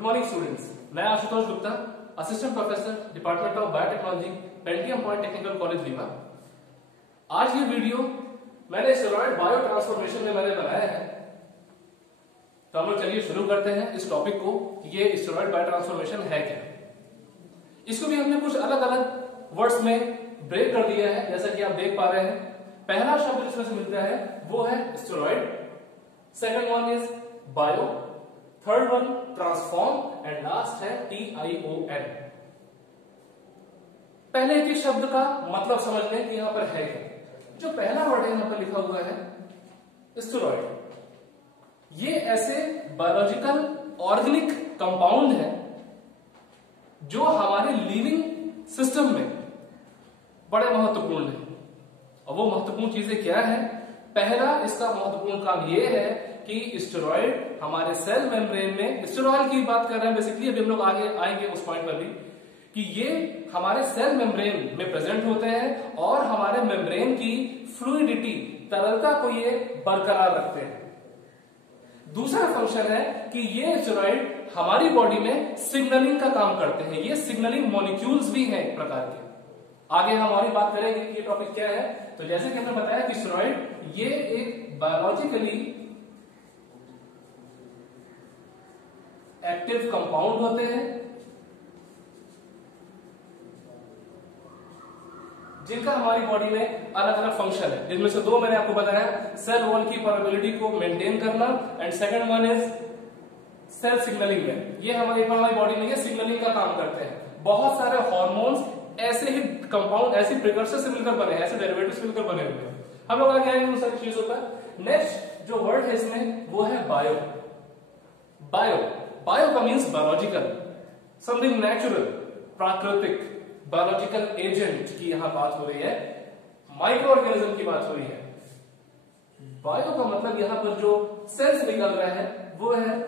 Good morning students, मैं Ashutosh Gupta, assistant professor, department of biotechnology, Pentium point technical college Rewa. आज ये video मैंने steroid bio transformation में मैंने बनाया है। तो हम लोग चलिए शुरू करते हैं इस टॉपिक को कि ये स्टेरॉइड बायो ट्रांसफॉर्मेशन है क्या। इसको भी हमने कुछ अलग अलग वर्ड्स में ब्रेक कर दिया है, जैसा कि आप देख पा रहे हैं। पहला शब्द इसमें से मिलता है वो है steroid, second one is bio, third one transform and last है TION। पहले एक शब्द का मतलब समझ लें कि यहां पर है क्या। जो पहला वर्ड है यहां पर लिखा हुआ है स्टेरॉइड, ये ऐसे बायोलॉजिकल ऑर्गेनिक कंपाउंड है जो हमारे लिविंग सिस्टम में बड़े महत्वपूर्ण है। और वो महत्वपूर्ण चीजें क्या है? पहला इसका महत्वपूर्ण काम ये है कि स्टेरॉइड हमारे सेल मेम्ब्रेन में, स्टेरॉइड की बात कर रहे हैं बेसिकली, अभी हम लोग आगे आएंगे उस पॉइंट पर भी, कि ये हमारे सेल मेम्ब्रेन में प्रेजेंट होते हैं और हमारे मेम्ब्रेन की फ्लूइडिटी, तरलता को ये बरकरार रखते हैं। दूसरा फंक्शन है कि ये स्टेरॉइड हमारी बॉडी में सिग्नलिंग का काम करते हैं। ये सिग्नलिंग मॉलिक्यूल्स भी हैं एक प्रकार के। आगे हमारी बात करेंगे कि ये टॉपिक क्या है। तो जैसे कि हमने बताया कि स्टेरॉइड ये एक बायोलॉजिकली एक्टिव कंपाउंड होते हैं जिनका हमारी बॉडी में अलग अलग फंक्शन है, जिनमें से दो मैंने आपको बताया, सेल वॉल की परमेबिलिटी को मेंटेन करना and second one is cell signalling में। ये हमारी बॉडी में ये सिग्नलिंग का काम करते हैं। बहुत सारे हार्मोन्स ऐसे ही कंपाउंड, ऐसी प्रिकर्सर से मिलकर बने हैं, ऐसे डेरिवेटिव से मिलकर बने हुए हैं। हम लोग आगे आएंगे उन सारी चीजों पर। नेक्स्ट जो वर्ड है इसमें वो है बायो। बायो, बायो का मीन्स बायोलॉजिकल, समथिंग नेचुरल, प्राकृतिक, बायोलॉजिकल एजेंट की यहां बात हो रही है, माइक्रो ऑर्गेनिज्म की बात हो रही है। बायो का मतलब यहां पर जो सेल्स निकल रहा है वो है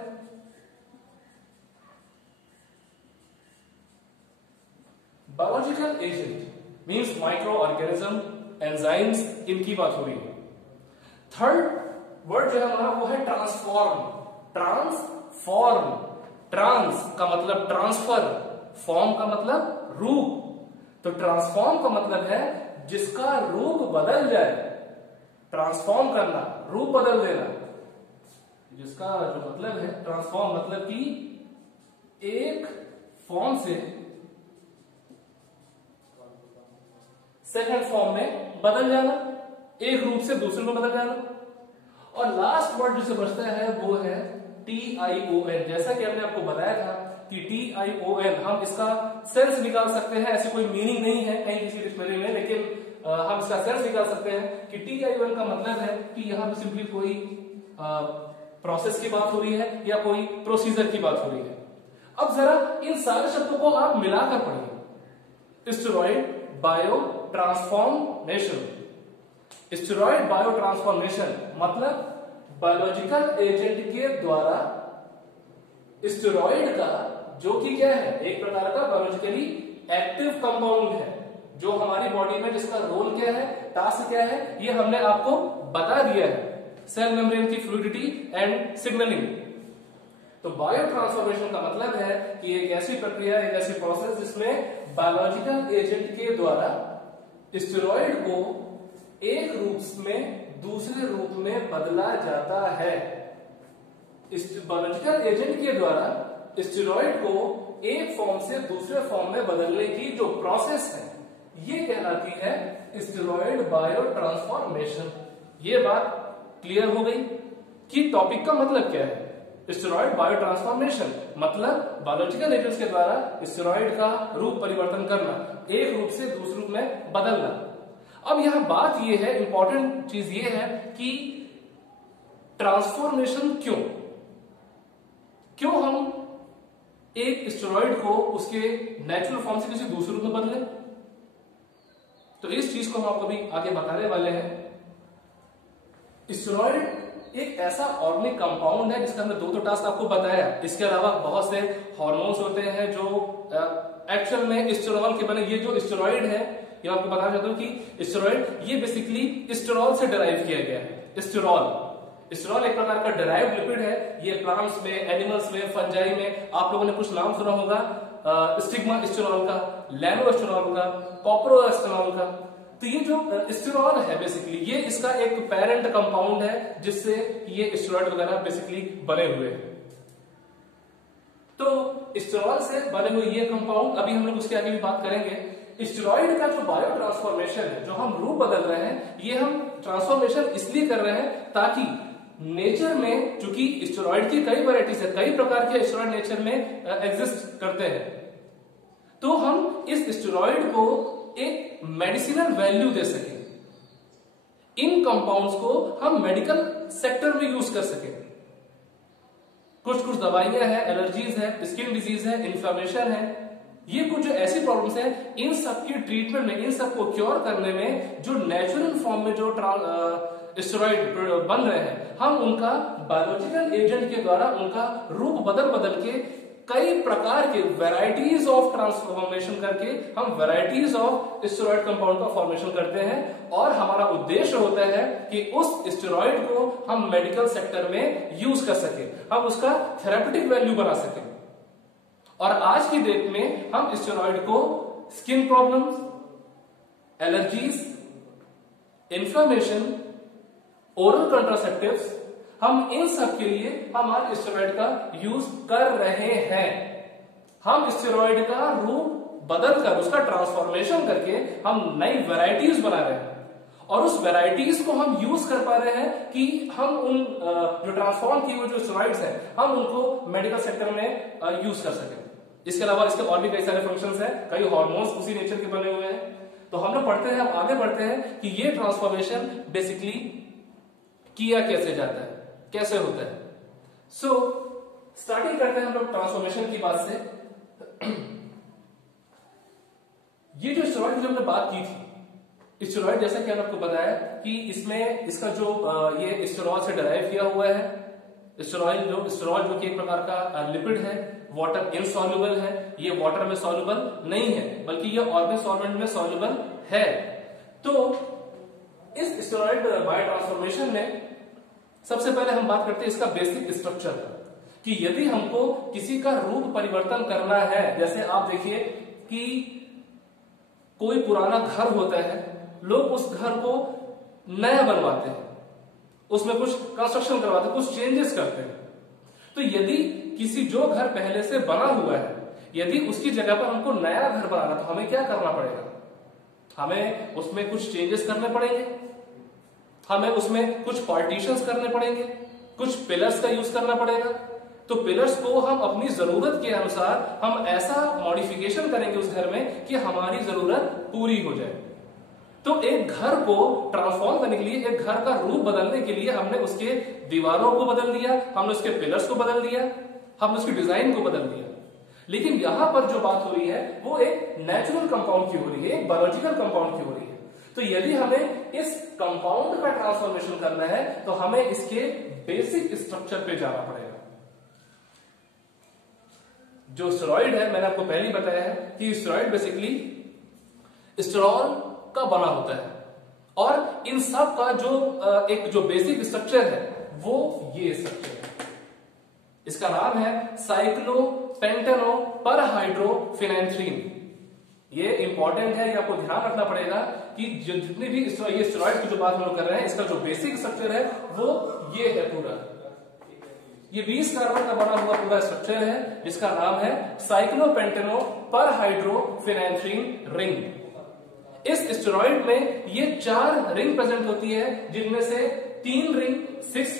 biological agent, means micro organism, enzymes, इनकी बात हो रही है। थर्ड वर्ड जो है हमारा वो है ट्रांसफॉर्म। ट्रांसफॉर्म, ट्रांस का मतलब ट्रांसफर, फॉर्म का मतलब रूप। तो ट्रांसफॉर्म का मतलब है जिसका रूप बदल जाए। ट्रांसफॉर्म करना, रूप बदल देना, जिसका जो मतलब है ट्रांसफॉर्म, मतलब कि एक फॉर्म से सेकंड फॉर्म में बदल जाना, एक रूप से दूसरे में बदल जाना। और लास्ट वर्ड जिसे बचता है वो है TION। जैसा कि हमने आपको बताया था कि TION हम इसका सेंस निकाल सकते हैं, ऐसी कोई मीनिंग नहीं है कहीं किसी डिक्शनरी में, लेकिन हम इसका सेंस निकाल सकते हैं कि TION का मतलब है कि यहाँ पे सिंपली कोई प्रोसेस की बात हो रही है या कोई प्रोसीजर की बात हो रही है। अब जरा इन सारे शब्दों को आप मिलाकर पढ़िए। Steroid bio transformation. Steroid bio transformation मतलब बायोलॉजिकल एजेंट के द्वारा स्टेरॉइड का, जो कि क्या है, एक प्रकार का बायोलॉजिकली एक्टिव कंपाउंड है, जो हमारी बॉडी में जिसका रोल क्या है, टास्क क्या है, ये हमने आपको बता दिया है। सेल मेम्ब्रेन की फ्लूइडिटी एंड सिग्नलिंग। तो बायो ट्रांसफॉर्मेशन का मतलब है कि एक ऐसी प्रक्रिया, एक ऐसी प्रोसेस जिसमें बायोलॉजिकल एजेंट के द्वारा स्टेरॉइड को एक रूप में दूसरे रूप में बदला जाता है। बायोलॉजिकल एजेंट के द्वारा स्टेरॉइड को एक फॉर्म से दूसरे फॉर्म में बदलने की जो प्रोसेस है ये कहलाती है स्टेरॉइड बायो ट्रांसफॉर्मेशन। ये बात क्लियर हो गई कि टॉपिक का मतलब क्या है। स्टेरॉइड बायो ट्रांसफॉर्मेशन मतलब बायोलॉजिकल एजेंट्स के द्वारा स्टेरॉइड का रूप परिवर्तन करना, एक रूप से दूसरे रूप में बदलना। अब यहां बात यह है, इंपॉर्टेंट चीज ये है कि ट्रांसफॉर्मेशन क्यों हम एक स्टेरॉइड को उसके नेचुरल फॉर्म से किसी दूसरे रूप में बदलें। तो इस चीज को हम आपको अभी आगे बताने वाले हैं। स्टेरॉइड एक ऐसा ऑर्गेनिक कंपाउंड है जिसका हमने दो टास्क आपको बताया। इसके अलावा बहुत से हार्मोन्स होते हैं जो एक्चुअल में स्टेरॉल के बने। ये जो स्टेरॉइड है, ये आपको बताना चाहता हूं कि स्टेरॉइड ये बेसिकली स्टेरॉल से डिराइव किया गया है। स्टेरॉल स्टेरॉल एक प्रकार का डेराइव्ड लिपिड है। ये प्लांट्स में, एनिमल्स में, फंजाई में आप लोगों ने कुछ नाम सुना होगा, स्टिग्मा स्टेरॉल का, लैनो स्टेरॉल का, कॉपरो स्टेरॉल का। तो ये जो स्टेरॉल है बेसिकली ये इसका एक पेरेंट कंपाउंड है जिससे ये स्टेरॉइड वगैरह बेसिकली बने हुए हैं। तो स्टेरॉल से बने हुए ये कंपाउंड, अभी हम लोग उसके आगे भी बात करेंगे। स्टेरॉइड का जो बायो ट्रांसफॉर्मेशन है, जो हम रूप बदल रहे हैं, ये हम ट्रांसफॉर्मेशन इसलिए कर रहे हैं ताकि नेचर में, चूंकि स्टेरॉइड की कई वैरायटीज है, कई प्रकार के स्टेरॉइड नेचर में एग्जिस्ट करते हैं, तो हम इस स्टेरॉइड को एक मेडिसिनल वैल्यू दे सके, इन कंपाउंड्स को हम मेडिकल सेक्टर में यूज कर सके। कुछ कुछ दवाइयां हैं, एलर्जीज है, स्किन डिजीज है, इन्फ्लेमेशन है, ये कुछ जो ऐसी प्रॉब्लम्स हैं, इन सब की ट्रीटमेंट में, इन सब को क्योर करने में जो नेचुरल फॉर्म में जो स्टेरॉइड बन रहे हैं, हम उनका बायोलॉजिकल एजेंट के द्वारा उनका रूप बदल बदल के कई प्रकार के वैरायटीज ऑफ ट्रांसफॉर्मेशन करके हम वैरायटीज ऑफ स्टेरॉइड कंपाउंड का फॉर्मेशन करते हैं, और हमारा उद्देश्य होता है कि उस स्टेरॉइड को हम मेडिकल सेक्टर में यूज कर सके, हम उसका थेरेप्यूटिक वैल्यू बना सके। और आज की डेट में हम स्टेरॉइड को skin problems, allergies, inflammation, oral contraceptives, हम इन सब के लिए हमारे स्टेरॉइड का यूज कर रहे हैं। हम स्टेरॉइड का रूप बदलकर, उसका ट्रांसफॉर्मेशन करके हम नई वैरायटीज बना रहे हैं, और उस वैरायटीज को हम यूज कर पा रहे हैं कि हम उन जो ट्रांसफॉर्म किए हुए जो स्टेरॉइड्स हैं, हम उनको मेडिकल सेक्टर में यूज कर सकें। इसके अलावा इसके और भी कई सारे फंक्शंस हैं, कई हार्मोन्स उसी नेचर के बने हुए हैं। तो हम लोग पढ़ते हैं, हम आगे बढ़ते हैं कि ये ट्रांसफॉर्मेशन बेसिकली किया कैसे जाता है, कैसे होता है। सो स्टार्टिंग करते हैं हम लोग ट्रांसफॉर्मेशन की बात से। ये जो स्टेरॉइड की हमने बात की थी, स्टेरॉइड जैसा कि मैंने आपको बताया कि इसमें इसका जो ये स्टेरॉल से डराइव किया हुआ है। स्टेरॉल जो कि एक प्रकार का लिपिड है, वाटर इनसॉल्युबल है, ये वाटर में सॉल्युबल नहीं है, बल्कि ये ऑर्गेन सॉल्वेंट में सॉल्युबल है। तो इस स्टेरॉइड बायो ट्रांसफॉर्मेशन में सबसे पहले हम बात करते हैं इसका बेसिक स्ट्रक्चर, कि यदि हमको किसी का रूप परिवर्तन करना है, जैसे आप देखिए कि कोई पुराना घर होता है, लोग उस घर को नया बनवाते हैं, उसमें कुछ कंस्ट्रक्शन करवाते हैं, कुछ चेंजेस करते हैं। तो यदि किसी जो घर पहले से बना हुआ है, यदि उसकी जगह पर हमको नया घर बनाना, तो हमें क्या करना पड़ेगा? हमें उसमें कुछ चेंजेस करने पड़ेंगे, हमें उसमें कुछ पार्टीशंस करने पड़ेंगे, कुछ पिलर्स का यूज करना पड़ेगा। तो पिलर्स को हम अपनी जरूरत के अनुसार हम ऐसा मॉडिफिकेशन करेंगे उस घर में कि हमारी जरूरत पूरी हो जाए। तो एक घर को ट्रांसफॉर्म करने के लिए, एक घर का रूप बदलने के लिए हमने उसके दीवारों को बदल दिया, हमने उसके पिलर्स को बदल दिया, हमने उसकी डिजाइन को बदल दिया। लेकिन यहां पर जो बात हो रही है वो एक नेचुरल कंपाउंड की हो रही है, एक बायोलॉजिकल कंपाउंड की हो रही है। तो यदि हमें इस कंपाउंड का ट्रांसफॉर्मेशन करना है तो हमें इसके बेसिक स्ट्रक्चर पे जाना पड़ेगा। जो स्टेरॉइड है, मैंने आपको पहले ही बताया है कि स्टेरॉइड बेसिकली स्टेरॉल का बना होता है, और इन सब का जो एक जो बेसिक स्ट्रक्चर है वो ये स्ट्रक्चर है। इसका नाम है साइक्लोपेंटेनो परहाइड्रोफिनेंथ्रीन। ये इंपॉर्टेंट है, ये आपको ध्यान रखना पड़ेगा कि जो जितने भी ये स्टेरॉइड की जो बात हम लोग कर रहे हैं, इसका जो बेसिक स्ट्रक्चर है वो ये है पूरा। ये 20 कार्बन का बना हुआ पूरा स्ट्रक्चर है, जिसका नाम है साइक्लोपेंटेनो परहाइड्रोफिनेंथ्रीन रिंग। इस स्टेरॉइड में ये 4 रिंग प्रेजेंट होती है, जिनमें से 3 रिंग 6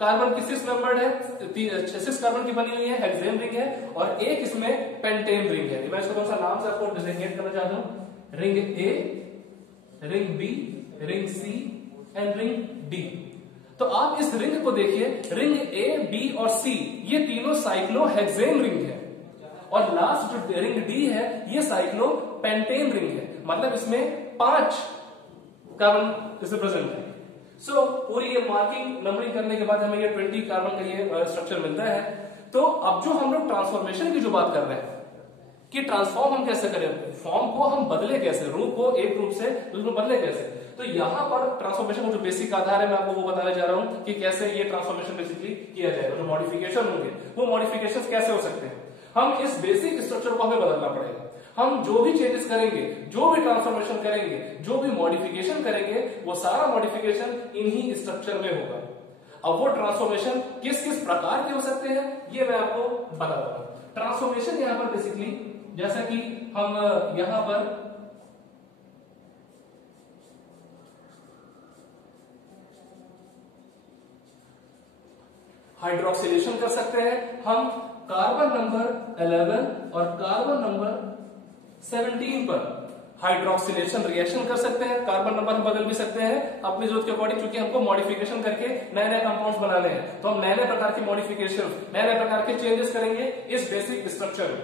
कार्बन की 6 नंबर्ड है, 6 कार्बन की बनी हुई है, हेक्सेन रिंग है, और एक इसमें पेंटेन रिंग है। मैं इसको कौन सा नाम से आपको डिजिग्नेट करना चाहता हूं, ring A, ring B, ring C and ring D. तो आप इस रिंग को देखिए, रिंग ए, बी और सी ये तीनों साइक्लोहेक्सेन रिंग है, और लास्ट जो रिंग डी है ये साइक्लोपेंटेन रिंग है। मतलब इसमें 5 कार्बन इसमें प्रेजेंट है। सो पूरी ये मार्किंग नंबरिंग करने के बाद हमें ये 20 कार्बन का ये स्ट्रक्चर मिलता है। तो अब जो हम लोग ट्रांसफॉर्मेशन की जो बात कर रहे हैं कि ट्रांसफॉर्म हम कैसे करें, फॉर्म को हम बदले कैसे, रूप को एक रूप से दूसरे बदले कैसे, तो यहाँ पर ट्रांसफॉर्मेशन का जो बेसिक आधार है मैं आपको वो बताने जा रहा हूँ कि कैसे ये ट्रांसफॉर्मेशन बेसिकली किया जाएगा। जो मॉडिफिकेशन होंगे वो मॉडिफिकेशन कैसे हो सकते हैं, हम इस बेसिक स्ट्रक्चर को हमें बदलना पड़ेगा। हम जो भी चेंजेस करेंगे, जो भी ट्रांसफॉर्मेशन करेंगे, जो भी मॉडिफिकेशन करेंगे, वो सारा मॉडिफिकेशन इन्हीं स्ट्रक्चर में होगा। अब वो ट्रांसफॉर्मेशन किस किस प्रकार के हो सकते हैं ये मैं आपको बताता हूं। ट्रांसफॉर्मेशन यहां पर बेसिकली जैसा कि हम यहां पर हाइड्रोक्सिलेशन कर सकते हैं। हम कार्बन नंबर 11 और कार्बन नंबर 17 पर हाइड्रोक्सिलेशन रिएक्शन कर सकते हैं। कार्बन नंबर हम बदल भी सकते हैं अपनी जरूरत के अकॉर्डिंग, क्योंकि हमको मॉडिफिकेशन करके नए नए कंपाउंड्स बनाने हैं, तो हम नए नए प्रकार की मॉडिफिकेशन, नए नए प्रकार के चेंजेस करेंगे इस बेसिक स्ट्रक्चर में।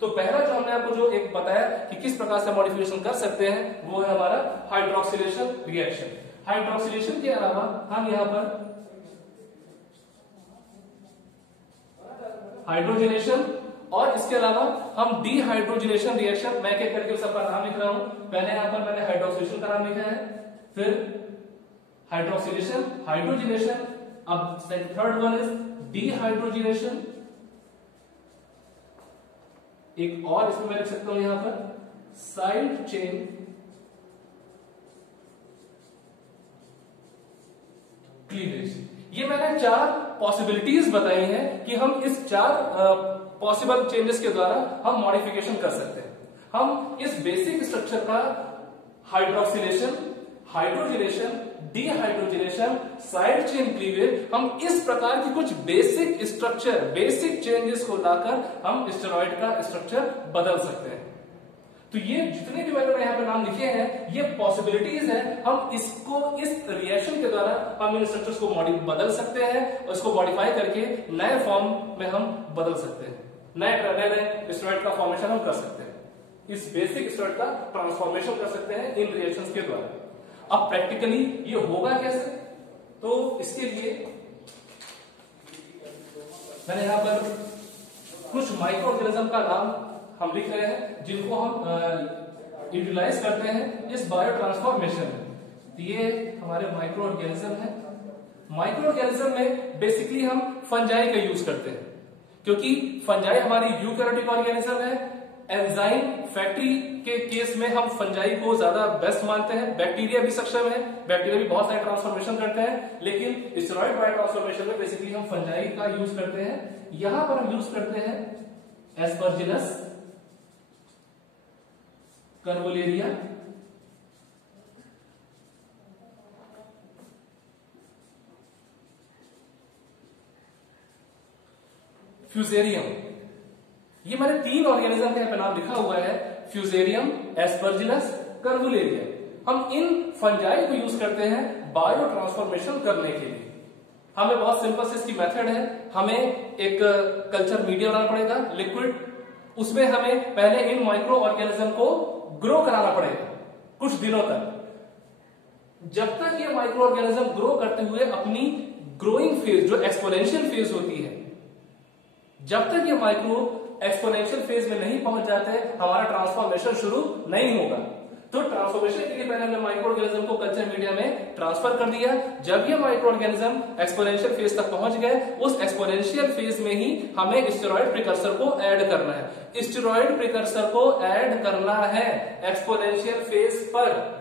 तो पहला जो हमने आपको जो एक बताया कि किस प्रकार से मॉडिफिकेशन कर सकते हैं वो है हमारा हाइड्रोक्सिलेशन रिएक्शन। हाइड्रोक्सिलेशन के अलावा हम यहां पर हाइड्रोजनेशन और इसके अलावा हम डीहाइड्रोजनेशन रिएक्शन, मैं क्या करके सबका नाम लिख रहा हूं। पहले यहां पर मैंने हाइड्रोक्सिलेशन का नाम लिखा है, फिर हाइड्रोक्सिलेशन, हाइड्रोजनेशन, अब थर्ड वन इज डीहाइड्रोजनेशन। एक और इसमें मैं लिख सकता हूं यहां पर साइड चेन क्लीवेज। ये मैंने 4 पॉसिबिलिटीज बताई हैं कि हम इस 4 पॉसिबल चेंजेस के द्वारा हम मॉडिफिकेशन कर सकते हैं। हम इस बेसिक स्ट्रक्चर का hydroxylation, hydrogenation, dehydrogenation, side chain cleavage, हम इस प्रकार की कुछ बेसिक स्ट्रक्चर, बेसिक चेंजेस को लाकर हम स्टेरॉइड का स्ट्रक्चर बदल सकते हैं। तो ये जितने भी मैंने यहाँ पे नाम लिखे हैं ये पॉसिबिलिटीज है। हम इसको इस रिएक्शन के द्वारा हम इन स्ट्रक्चर्स को बदल सकते हैं और इसको मॉडिफाई करके नए फॉर्म में हम बदल सकते हैं, नए स्टेरॉइड का फॉर्मेशन हम कर सकते हैं। इस बेसिक स्टेरॉइड का ट्रांसफॉर्मेशन कर सकते हैं इन रिएक्शंस के द्वारा। अब प्रैक्टिकली ये होगा कैसे, तो इसके लिए मैंने यहां पर कुछ माइक्रो ऑर्गेनिज्म का नाम हम लिख रहे हैं जिनको हम यूटिलाइज करते हैं इस बायो ट्रांसफॉर्मेशन में। ये हमारे माइक्रो ऑर्गेनिज्म है। माइक्रो ऑर्गेनिज्म में बेसिकली हम फंजाई का यूज करते हैं, क्योंकि फंजाई हमारी यूकैरियोटिक ऑर्गेनिज्म है। एंजाइम फैक्ट्री के केस में हम फंजाई को ज्यादा बेस्ट मानते हैं। बैक्टीरिया भी सक्षम है, बैक्टीरिया भी बहुत सारे ट्रांसफॉर्मेशन करते हैं, लेकिन स्टेरॉइड बायो ट्रांसफॉर्मेशन में बेसिकली हम फंजाई का यूज करते हैं। यहां पर हम यूज करते हैं एस्परजिलस, कर्वुलेरिया, फ्यूजेरियम। ये मैंने 3 ऑर्गेनिज्म के यहाँ पे नाम लिखा हुआ है, फ्यूजेरियम, एस्परजिलस, कर्वुलेरिया। हम इन फंजाई को यूज करते हैं बायो ट्रांसफॉर्मेशन करने के लिए। हमें बहुत सिंपल से इसकी मेथड है, हमें एक कल्चर मीडिया बनाना पड़ेगा, लिक्विड, उसमें हमें पहले इन माइक्रो ऑर्गेनिज्म को ग्रो कराना पड़ेगा कुछ दिनों तक। जब तक ये माइक्रो ऑर्गेनिज्म ग्रो करते हुए अपनी ग्रोइंग फेज, जो एक्सपोनेंशियल फेज होती है, जब तक ये माइक्रो एक्सपोनेंशियल फेज में नहीं पहुंच जाते हमारा ट्रांसफॉर्मेशन शुरू नहीं होगा। तो ट्रांसफॉर्मेशन के लिए पहले हमने माइक्रो ऑर्गेनिज्म को कल्चर मीडिया में ट्रांसफर कर दिया। जब ये माइक्रो ऑर्गेनिज्म एक्सपोनेंशियल फेज तक पहुंच गए, उस एक्सपोनेंशियल फेज में ही हमें स्टेरॉइड प्रिकर्सर को ऐड करना है। स्टेरॉइड प्रिकर्सर को ऐड करना है एक्सपोनेंशियल फेज पर।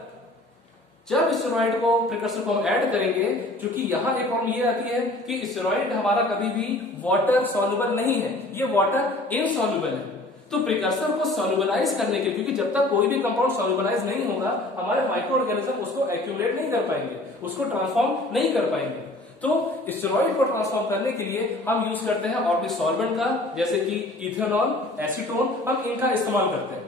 जब स्टेरॉइड को प्रिकर्सर को हम ऐड करेंगे, क्योंकि यहां एक प्रॉब्लम ये आती है कि स्टेरॉइड हमारा कभी भी वाटर सॉल्युबल नहीं है, ये वाटर इनसॉल्युबल है। तो प्रिकर्सर को सॉल्युबलाइज करने के लिए, क्योंकि जब तक कोई भी कंपाउंड सॉल्युबलाइज नहीं होगा हमारे माइक्रो ऑर्गेनिज्म उसको एक्यूमुलेट नहीं कर पाएंगे, उसको ट्रांसफॉर्म नहीं कर पाएंगे। तो स्टेरॉइड को ट्रांसफॉर्म करने के लिए हम यूज करते हैं ऑर्गेनिक सॉल्वेंट का, जैसे कि इथेनॉल, एसीटोन, हम इनका इस्तेमाल करते हैं।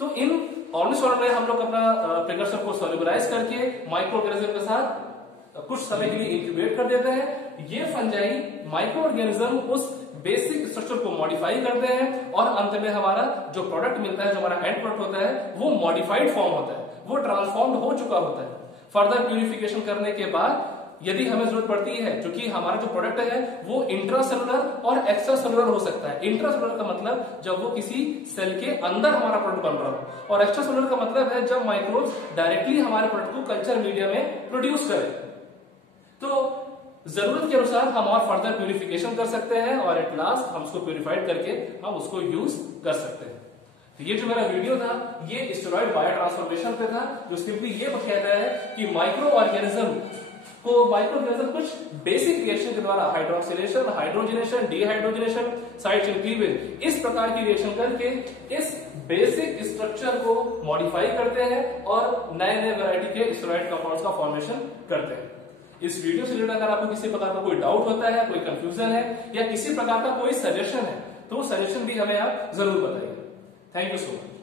तो इन ऑर्गेनिक सॉल्वेंट में हम लोग अपना प्रिकर्सर को सॉल्युबलाइज करके माइक्रो ऑर्गेनिज्म के साथ कुछ समय के लिए इंक्यूबेट कर देते हैं। ये फंजाई माइक्रो ऑर्गेनिज्म उस बेसिक स्ट्रक्चर को मॉडिफाई करते हैं और अंत में हमारा जो प्रोडक्ट मिलता है, जो हमारा एंड प्रोडक्ट होता है, वो मॉडिफाइड फॉर्म होता है, वो ट्रांसफॉर्म्ड हो चुका होता है। फर्दर प्यूरिफिकेशन करने के बाद यदि हमें जरूरत पड़ती है, क्योंकि हमारा जो प्रोडक्ट है वो इंट्रासेलुलर और एक्स्ट्रा सेलुलर हो सकता है। इंट्रासेलुलर का मतलब जब वो किसी सेल के अंदर हमारा प्रोडक्ट बन रहा हो, और एक्स्ट्रा सेलुलर का मतलब है जब माइक्रोब्स डायरेक्टली हमारे प्रोडक्ट को कल्चर मीडिया में प्रोड्यूस करें। तो जरूरत के अनुसार हम और फर्दर प्यूरिफिकेशन कर सकते हैं और एट लास्ट हम उसको प्यूरिफाइड करके हम उसको यूज कर सकते हैं। तो ये जो मेरा वीडियो था ये स्टेरॉइड बायो ट्रांसफॉर्मेशन पे था, जो सिंपली ये कहता है कि माइक्रो ऑर्गेनिज्म कुछ बेसिक रिएक्शन के द्वारा hydroxylation, hydrogenation, dehydrogenation, side chain cleavage इस प्रकार की रिएक्शन करके इस बेसिक स्ट्रक्चर को मॉडिफाई करते हैं और नए नए वैरायटी के स्टेरॉइड कंपाउंड्स का फॉर्मेशन करते हैं। इस वीडियो से रिलेटेड अगर आपको किसी प्रकार का कोई डाउट होता है, कोई कंफ्यूजन है या किसी प्रकार का कोई सजेशन है तो वो सजेशन भी हमें आप जरूर बताइए। Thank you so much.